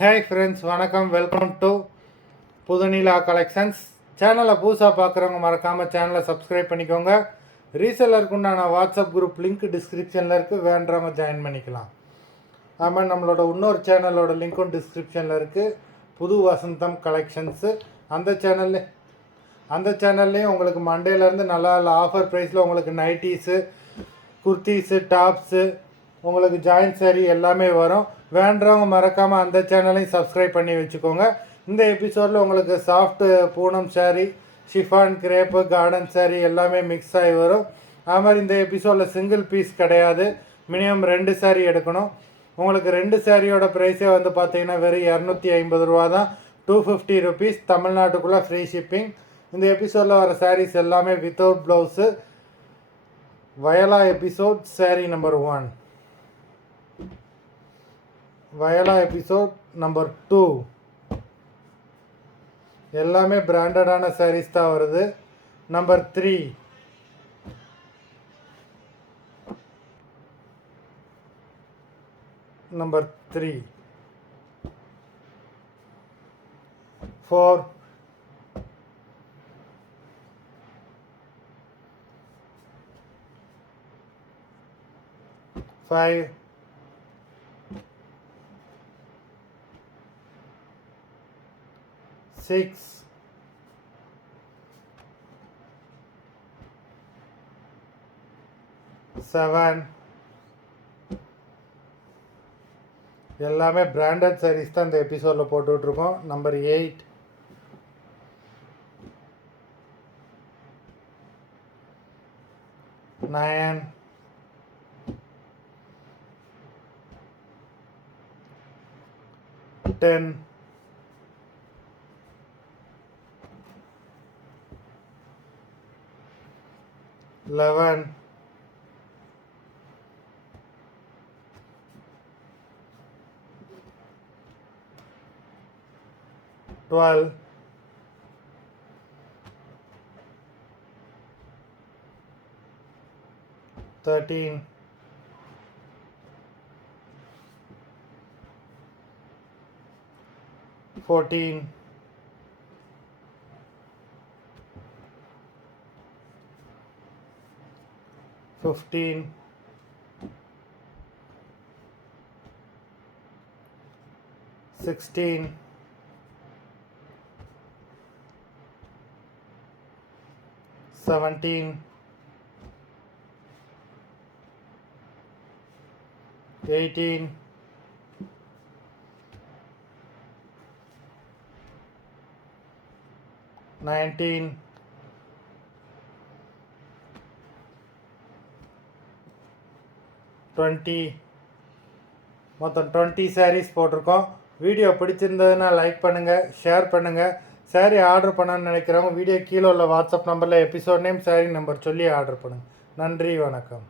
Hi friends, வணக்கம். Welcome to Pudhunila collections. சேனலை புதுசாக பார்க்குறவங்க மறக்காமல் சேனலை சப்ஸ்கிரைப் பண்ணிக்கோங்க. ரீசெல்லருக்கு உண்டான வாட்ஸ்அப் குரூப் லிங்க் டிஸ்கிரிப்ஷனில் இருக்குது, வேண்டவங்க ஜாயின் பண்ணிக்கலாம். ஆமாம், நம்மளோட இன்னொரு சேனலோட லிங்க்கும் டிஸ்கிரிப்ஷனில் இருக்குது, புது வசந்தம் கலெக்ஷன்ஸு. அந்த சேனல்லையும் உங்களுக்கு மண்டேலேருந்து நல்லா ஆஃபர் ப்ரைஸில் உங்களுக்கு நைட்டிஸு, குர்த்தீஸு, டாப்ஸு, உங்களுக்கு ஜாயின்ட் சாரீ எல்லாமே வரும். வேண்டவங்க மறக்காமல் அந்த சேனலையும் சப்ஸ்கிரைப் பண்ணி வச்சுக்கோங்க. இந்த எபிசோடில் உங்களுக்கு soft Poonam sari, chiffon crepe, garden sari எல்லாமே மிக்ஸ் ஆகி வரும். அது மாதிரி இந்த எபிசோடில் சிங்கிள் பீஸ் கிடையாது, மினிமம் 2 சாரீ எடுக்கணும். உங்களுக்கு 2 சாரியோட ப்ரைஸே வந்து பார்த்தீங்கன்னா வெறும் 250 ரூபா தான், 250 ருபீஸ். தமிழ்நாட்டுக்குள்ளே ஃப்ரீ ஷிப்பிங். இந்த எபிசோடில் வர சாரீஸ் எல்லாமே வித்தவுட் ப்ளவுஸு. வயலா எபிசோட் சாரீ நம்பர் 1, வயலா எபிசோட் நம்பர் 2 எல்லாமே பிராண்டடான சாரீஸ் தான் வருது. நம்பர் 3, நம்பர் 3, 4, 5, 6, 7 எல்லாமே பிராண்டட் சாரீஸ் தான் இந்த எபிசோடில் போட்டுட்ருக்கோம். நம்பர் 8, 9, 10, 11, 12, 13, 14, 15, 16, 17, 18, 19, 20, மொத்தம் 20 சாரீஸ் போட்டிருக்கோம். வீடியோ பிடிச்சிருந்ததுன்னா லைக் பண்ணுங்கள், ஷேர் பண்ணுங்கள். சாரீ ஆர்டர் பண்ணணும்னு நினைக்கிறவங்க வீடியோ கீழே உள்ள வாட்ஸ்அப் நம்பரில் எபிசோட் நேம், சாரீ நம்பர் சொல்லி ஆர்டர் பண்ணுங்கள். நன்றி, வணக்கம்.